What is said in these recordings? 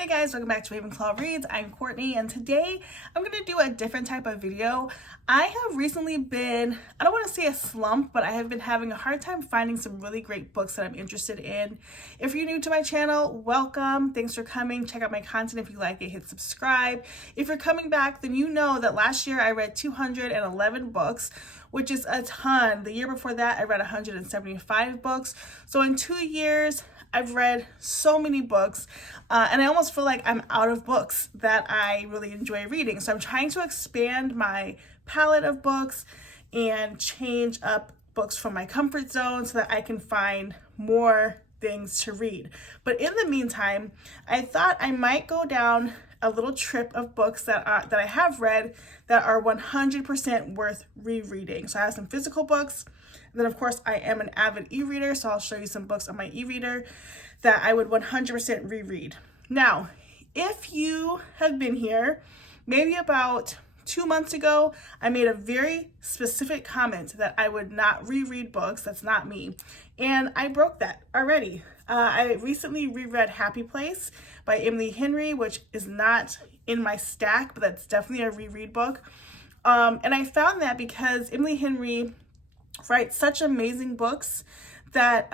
Hey guys, welcome back to Ravenclaw Reads. I'm Courtney, and today I'm going to do a different type of video. I have recently been, I don't want to say a slump, but I have been having a hard time finding some really great books that I'm interested in. If you're new to my channel, welcome. Thanks for coming. Check out my content if you like it. Hit subscribe. If you're coming back, then you know that last year I read 211 books, which is a ton. The year before that, I read 175 books. So in 2 years, I've read so many books, and I almost feel like I'm out of books that I really enjoy reading. So I'm trying to expand my palette of books and change up books from my comfort zone so that I can find more things to read. But in the meantime, I thought I might go down a little trip of books that I have read that are 100% worth rereading. So I have some physical books. And then of course I am an avid e-reader, so I'll show you some books on my e-reader that I would 100% reread. Now, if you have been here, maybe about 2 months ago, I made a very specific comment that I would not reread books. That's not me. And I broke that already. I recently reread Happy Place by Emily Henry, which is not in my stack, but that's definitely a reread book. And I found that because Emily Henry writes such amazing books that,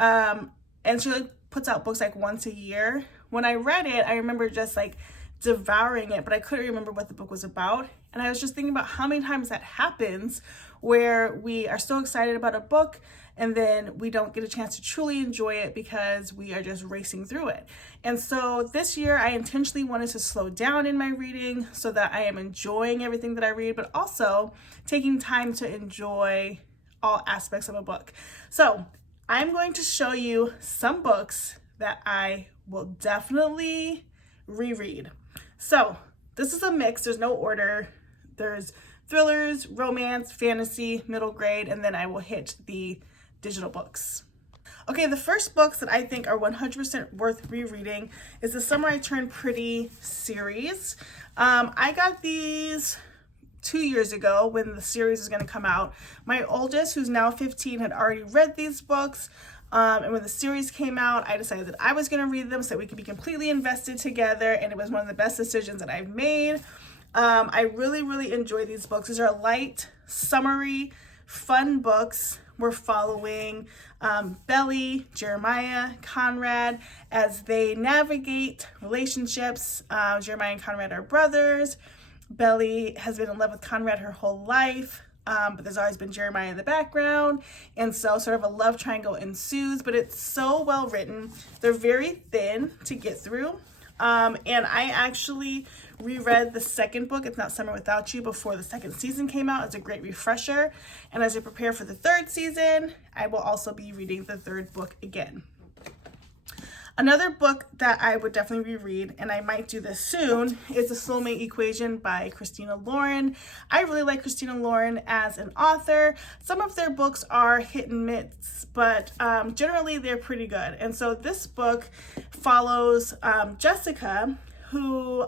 and she puts out books like once a year. When I read it, I remember just like devouring it, but I couldn't remember what the book was about. And I was just thinking about how many times that happens where we are so excited about a book and then we don't get a chance to truly enjoy it because we are just racing through it. And so this year I intentionally wanted to slow down in my reading so that I am enjoying everything that I read, but also taking time to enjoy all aspects of a book. So I'm going to show you some books that I will definitely reread. So this is a mix, there's no order. There's thrillers, romance, fantasy, middle grade, and then I will hit the digital books. Okay, the first books that I think are 100% worth rereading is the Summer I Turned Pretty series. I got these 2 years ago when the series is going to come out. My oldest, who's now 15, had already read these books. And when the series came out, I decided that I was going to read them so that we could be completely invested together. And it was one of the best decisions that I've made. I really enjoy these books. These are light, summery, fun books. We're following Belly, Jeremiah, Conrad as they navigate relationships. Jeremiah and Conrad are brothers. Belly has been in love with Conrad her whole life, but there's always been Jeremiah in the background, and so sort of a love triangle ensues, but it's so well written. They're very thin to get through, and I actually reread the second book, It's Not Summer Without You, before the second season came out. It's a great refresher, and as I prepare for the third season, I will also be reading the third book again. Another book that I would definitely reread, and I might do this soon, is The Soulmate Equation by Christina Lauren. I really like Christina Lauren as an author. Some of their books are hit and miss, but generally they're pretty good. And so this book follows Jessica, who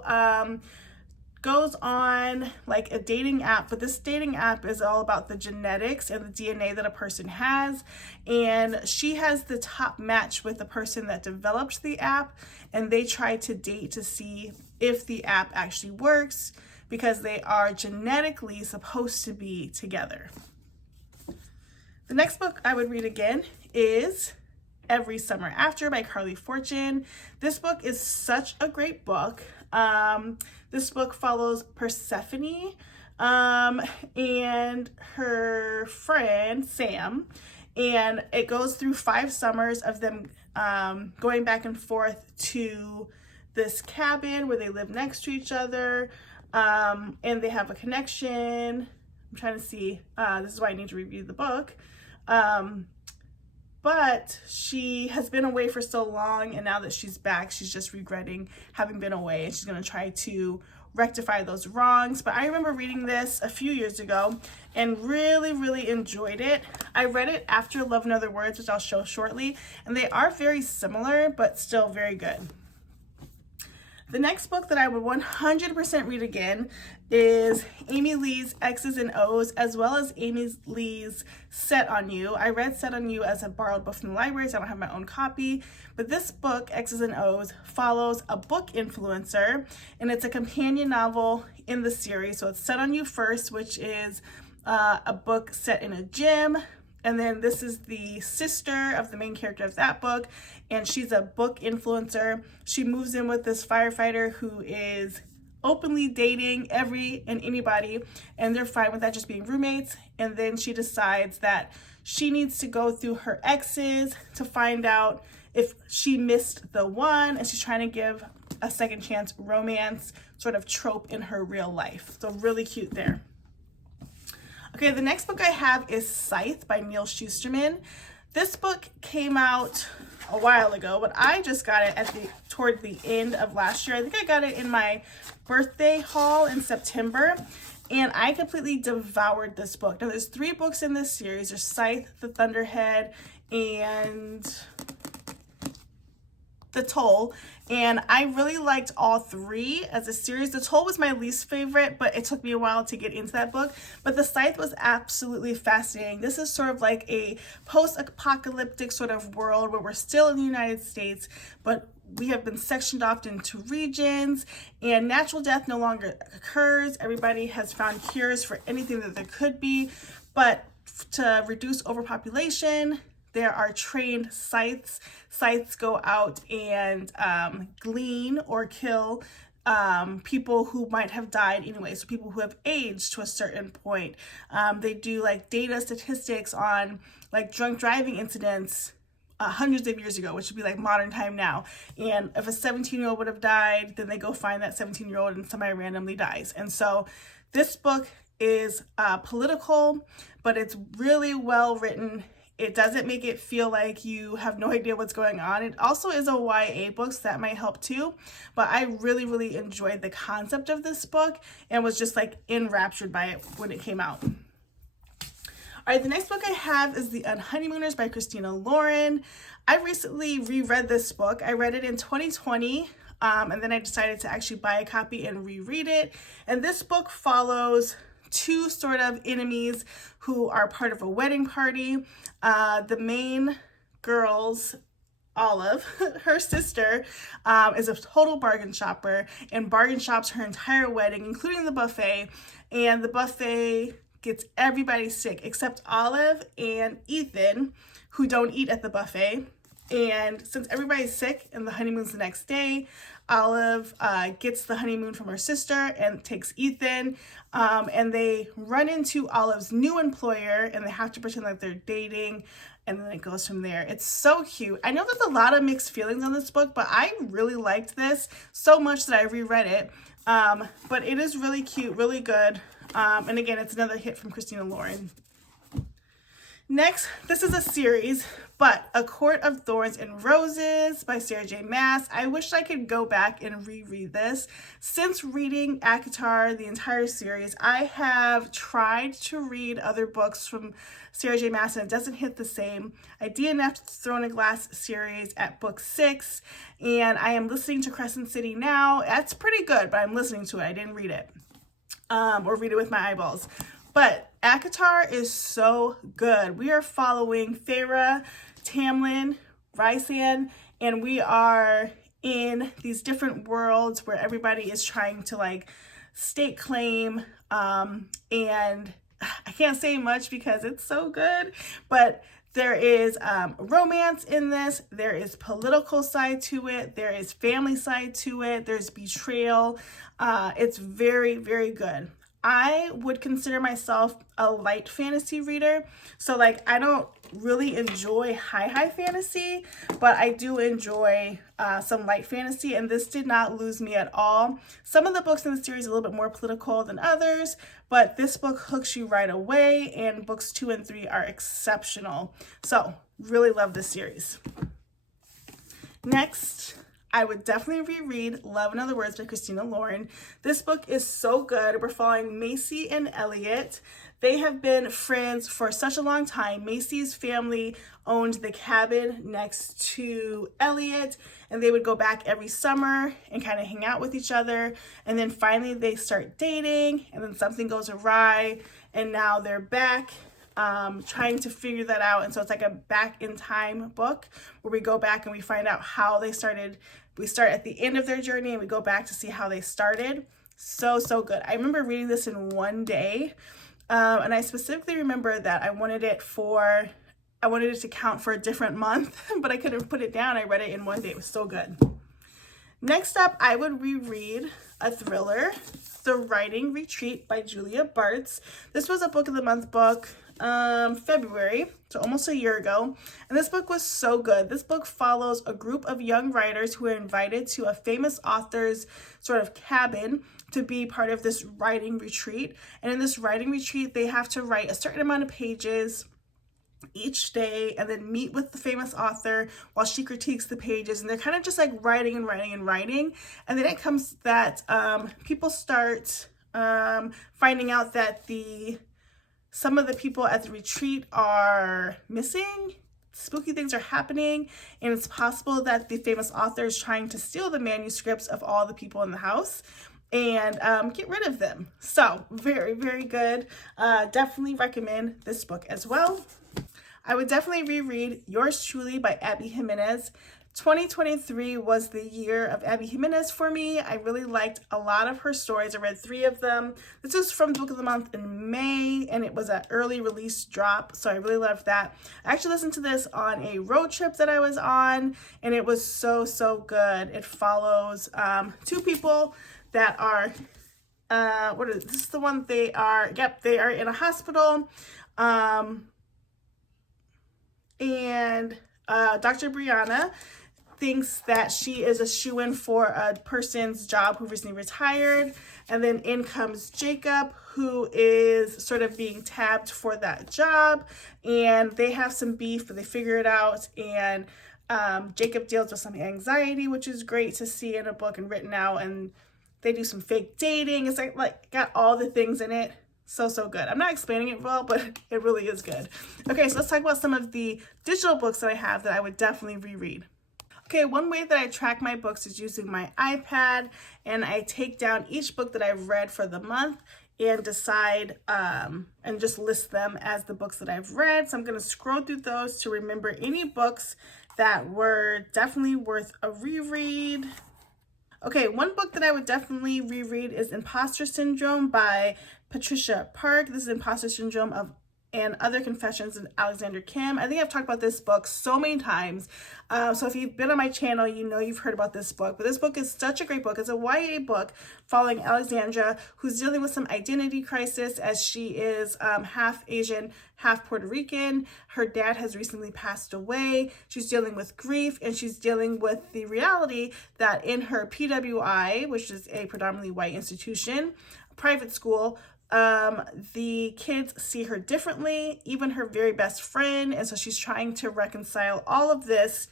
goes on like a dating app, but this dating app is all about the genetics and the DNA that a person has, and she has the top match with the person that developed the app, and they try to date to see if the app actually works because they are genetically supposed to be together. The next book I would read again is Every Summer After by Carly Fortune. This book is such a great book. This book follows Persephone and her friend Sam, and it goes through 5 summers of them going back and forth to this cabin where they live next to each other, and they have a connection. I'm trying to see, this is why I need to review the book. But she has been away for so long, and now that she's back, she's just regretting having been away, and she's going to try to rectify those wrongs. But I remember reading this a few years ago and really enjoyed it. I read it after Love and Other Words, which I'll show shortly, and they are very similar, but still very good. The next book that I would 100% read again is Amy Lee's X's and O's, as well as Amy Lee's Set on You. I read Set on You as a borrowed book from the library, so I don't have my own copy. But this book, X's and O's, follows a book influencer, and it's a companion novel in the series. So it's Set on You first, which is a book set in a gym. And then this is the sister of the main character of that book, and she's a book influencer. She moves in with this firefighter who is openly dating every and anybody, and they're fine with that, just being roommates. And then she decides that she needs to go through her exes to find out if she missed the one, and she's trying to give a second chance romance sort of trope in her real life. So really cute there. Okay, the next book I have is Scythe by Neal Shusterman. This book came out a while ago, but I just got it toward the end of last year. I think I got it in my birthday haul in September, and I completely devoured this book. Now, there's 3 books in this series. There's Scythe, The Thunderhead, and The Toll, and I really liked all 3 as a series. The Toll was my least favorite, but it took me a while to get into that book. But the Scythe was absolutely fascinating. This is sort of like a post-apocalyptic sort of world where we're still in the United States, but we have been sectioned off into regions, and natural death no longer occurs. Everybody has found cures for anything that there could be, but to reduce overpopulation, there are trained scythes. Scythes go out and glean or kill people who might have died anyway. So people who have aged to a certain point. They do like data statistics on like drunk driving incidents hundreds of years ago, which would be like modern time now. And if a 17-year-old would have died, then they go find that 17-year-old and somebody randomly dies. And so this book is political, but it's really well written. It doesn't make it feel like you have no idea what's going on. It also is a YA book, so that might help too. But I really, really enjoyed the concept of this book and was just like enraptured by it when it came out. All right, the next book I have is The Unhoneymooners by Christina Lauren. I recently reread this book. I read it in 2020, and then I decided to actually buy a copy and reread it. And this book follows 2 sort of enemies who are part of a wedding party. The main girl's Olive, her sister, is a total bargain shopper and bargain shops her entire wedding, including the buffet. And the buffet gets everybody sick except Olive and Ethan, who don't eat at the buffet. And since everybody's sick and the honeymoon's the next day, Olive gets the honeymoon from her sister and takes Ethan, and they run into Olive's new employer, and they have to pretend like they're dating, and then it goes from there. It's so cute. I know there's a lot of mixed feelings on this book, but I really liked this so much that I reread it. But it is really cute, really good, and again, it's another hit from Christina Lauren. Next, this is a series, but A Court of Thorns and Roses by Sarah J. Maas. I wish I could go back and reread this. Since reading ACOTAR, the entire series, I have tried to read other books from Sarah J. Maas, and it doesn't hit the same. I DNF'd the Throne of Glass series at book 6, and I am listening to Crescent City now. That's pretty good, but I'm listening to it. I didn't read it, or read it with my eyeballs. But ACOTAR is so good. We are following Feyre, Tamlin, Rhysand, and we are in these different worlds where everybody is trying to like stake claim, and I can't say much because it's so good, but there is romance in this, there is political side to it, there is family side to it, there's betrayal. It's very, very good. I would consider myself a light fantasy reader. So like I don't really enjoy high fantasy, but I do enjoy some light fantasy, and this did not lose me at all. Some of the books in the series are a little bit more political than others, but this book hooks you right away, and books 2 and 3 are exceptional. So really love this series. Next, I would definitely reread Love in Other Words by Christina Lauren. This book is so good. We're following Macy and Elliot. They have been friends for such a long time. Macy's family owned the cabin next to Elliot, and they would go back every summer and kind of hang out with each other. And then finally they start dating, and then something goes awry, and now they're back trying to figure that out. And so it's like a back in time book where we go back and we find out how they started. We start at the end of their journey and we go back to see how they started. So good. I remember reading this in one day. And I specifically remember that I wanted it to count for a different month, but I couldn't put it down. I read it in one day. It was so good. Next up, I would reread a thriller, The Writing Retreat by Julia Bartz. This was a book of the month book, February, so almost a year ago. And this book was so good. This book follows a group of young writers who are invited to a famous author's sort of cabin to be part of this writing retreat. And in this writing retreat, they have to write a certain amount of pages each day and then meet with the famous author while she critiques the pages, and they're kind of just like writing and then it comes that people start finding out that some of the people at the retreat are missing. Spooky things are happening, and it's possible that the famous author is trying to steal the manuscripts of all the people in the house and get rid of them. So very good. Definitely recommend this book as well. I would definitely reread Yours Truly by Abby Jimenez. 2023 was the year of Abby Jimenez for me. I really liked a lot of her stories. I read 3 of them. This was from Book of the Month in May, and it was an early release drop, so I really loved that. I actually listened to this on a road trip that I was on, and it was so good. It follows 2 people that are, this is the one they are in a hospital, and Dr. Brianna thinks that she is a shoo-in for a person's job who recently retired, and then in comes Jacob, who is sort of being tabbed for that job, and they have some beef, but they figure it out, and Jacob deals with some anxiety, which is great to see in a book and written out, and they do some fake dating. It's like got all the things in it. So good. I'm not explaining it well, but it really is good. Okay, so let's talk about some of the digital books that I have that I would definitely reread. Okay, one way that I track my books is using my iPad, and I take down each book that I've read for the month and decide and just list them as the books that I've read. So I'm going to scroll through those to remember any books that were definitely worth a reread. Okay, one book that I would definitely reread is Imposter Syndrome by Patricia Park. This is Imposter Syndrome and Other Confessions of Alexander Kim. I think I've talked about this book so many times. So if you've been on my channel, you know you've heard about this book. But this book is such a great book. It's a YA book following Alexandra, who's dealing with some identity crisis as she is half Asian, half Puerto Rican. Her dad has recently passed away. She's dealing with grief, and she's dealing with the reality that in her PWI, which is a predominantly white institution, private school, the kids see her differently, even her very best friend, and so she's trying to reconcile all of this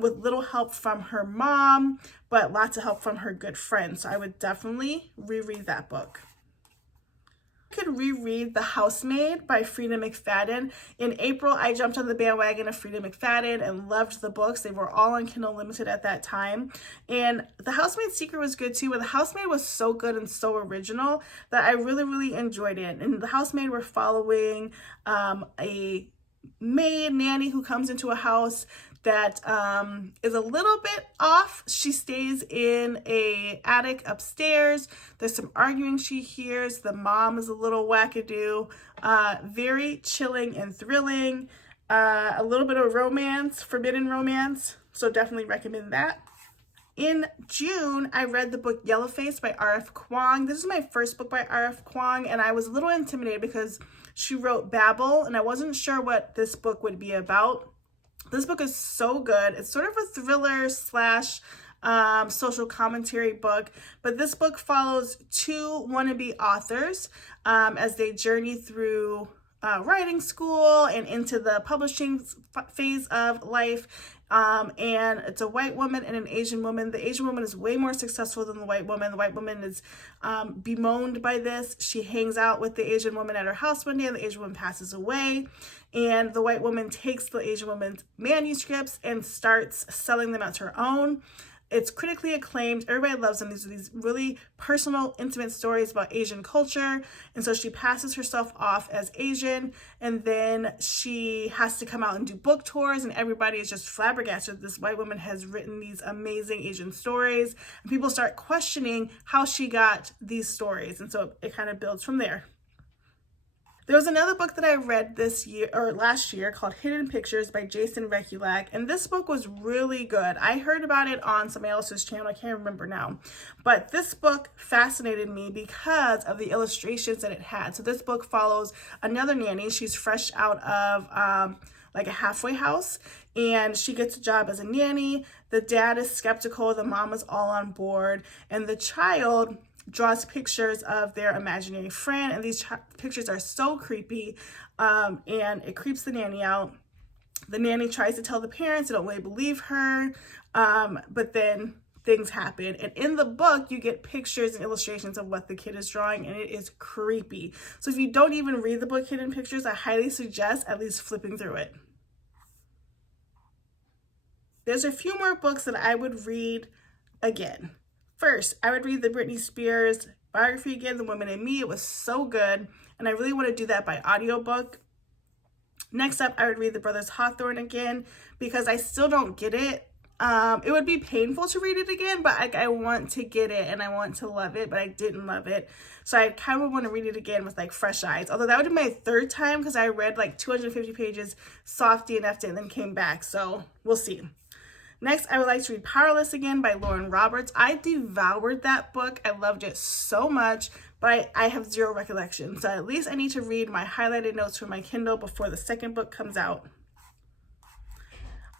with little help from her mom, but lots of help from her good friends. So I would definitely reread that book. Could reread The Housemaid by Frida McFadden. In April, I jumped on the bandwagon of Frida McFadden and loved the books. They were all on Kindle Limited at that time. And The Housemaid's Secret was good too, but The Housemaid was so good and so original that I really enjoyed it. And The Housemaid, we're following a maid nanny who comes into a house that is a little bit off. She stays in a attic upstairs. There's some arguing she hears. The mom is a little wackadoo. Very chilling and thrilling. A little bit of romance, forbidden romance. So definitely recommend that. In June, I read the book Yellowface by R.F. Kuang. This is my first book by R.F. Kuang, and I was a little intimidated because she wrote Babel, and I wasn't sure what this book would be about. This book is so good. It's sort of a thriller slash social commentary book, but this book follows 2 wannabe authors as they journey through writing school and into the publishing phase of life. And it's a white woman and an Asian woman. The Asian woman is way more successful than the white woman. The white woman is bemoaned by this. She hangs out with the Asian woman at her house one day, and the Asian woman passes away. And the white woman takes the Asian woman's manuscripts and starts selling them as her own. It's critically acclaimed. Everybody loves them. These are these really personal, intimate stories about Asian culture. And so she passes herself off as Asian, and then she has to come out and do book tours, and everybody is just flabbergasted. This white woman has written these amazing Asian stories, and people start questioning how she got these stories. And so it kind of builds from there. There was another book that I read this year or last year called Hidden Pictures by Jason Rekulak, and this book was really good. I heard about it on somebody else's channel, I can't remember now, but this book fascinated me because of the illustrations that it had. So this book follows another nanny. She's fresh out of like a halfway house, and she gets a job as a nanny. The dad is skeptical, the mom is all on board, and the child draws pictures of their imaginary friend, and these pictures are so creepy, and it creeps the nanny out. The nanny tries to tell the parents, they don't really believe her, but then things happen. And in the book, you get pictures and illustrations of what the kid is drawing, and it is creepy. So if you don't even read the book Hidden Pictures, I highly suggest at least flipping through it. There's a few more books that I would read again. First, I would read the Britney Spears biography again, The Woman in Me. It was so good, and I really want to do that by audiobook. Next up, I would read The Brothers Hawthorne again because I still don't get it. It would be painful to read it again, but I want to get it and I want to love it, but I didn't love it. So I kind of want to read it again with like fresh eyes. Although that would be my third time because I read like 250 pages, soft DNF'd it, and then came back. So we'll see. Next, I would like to read Powerless again by Lauren Roberts. I devoured that book. I loved it so much, but I have zero recollection. So at least I need to read my highlighted notes from my Kindle before the second book comes out.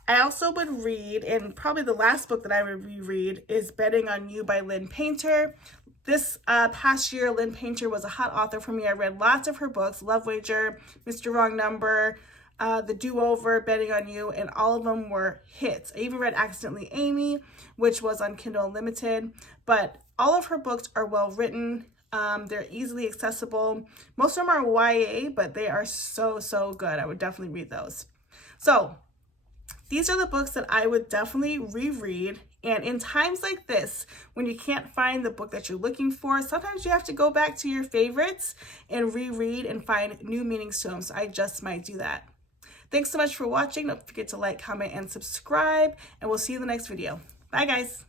I also would read, and probably the last book that I would reread is Betting on You by Lynn Painter. This past year, Lynn Painter was a hot author for me. I read lots of her books, Love Wager, Mr. Wrong Number, The Do-Over, Betting on You, and all of them were hits. I even read Accidentally Amy, which was on Kindle Unlimited, but all of her books are well written. They're easily accessible. Most of them are YA, but they are so, so good. I would definitely read those. So these are the books that I would definitely reread. And in times like this, when you can't find the book that you're looking for, sometimes you have to go back to your favorites and reread and find new meanings to them. So I just might do that. Thanks so much for watching. Don't forget to like, comment, and subscribe, and we'll see you in the next video. Bye, guys.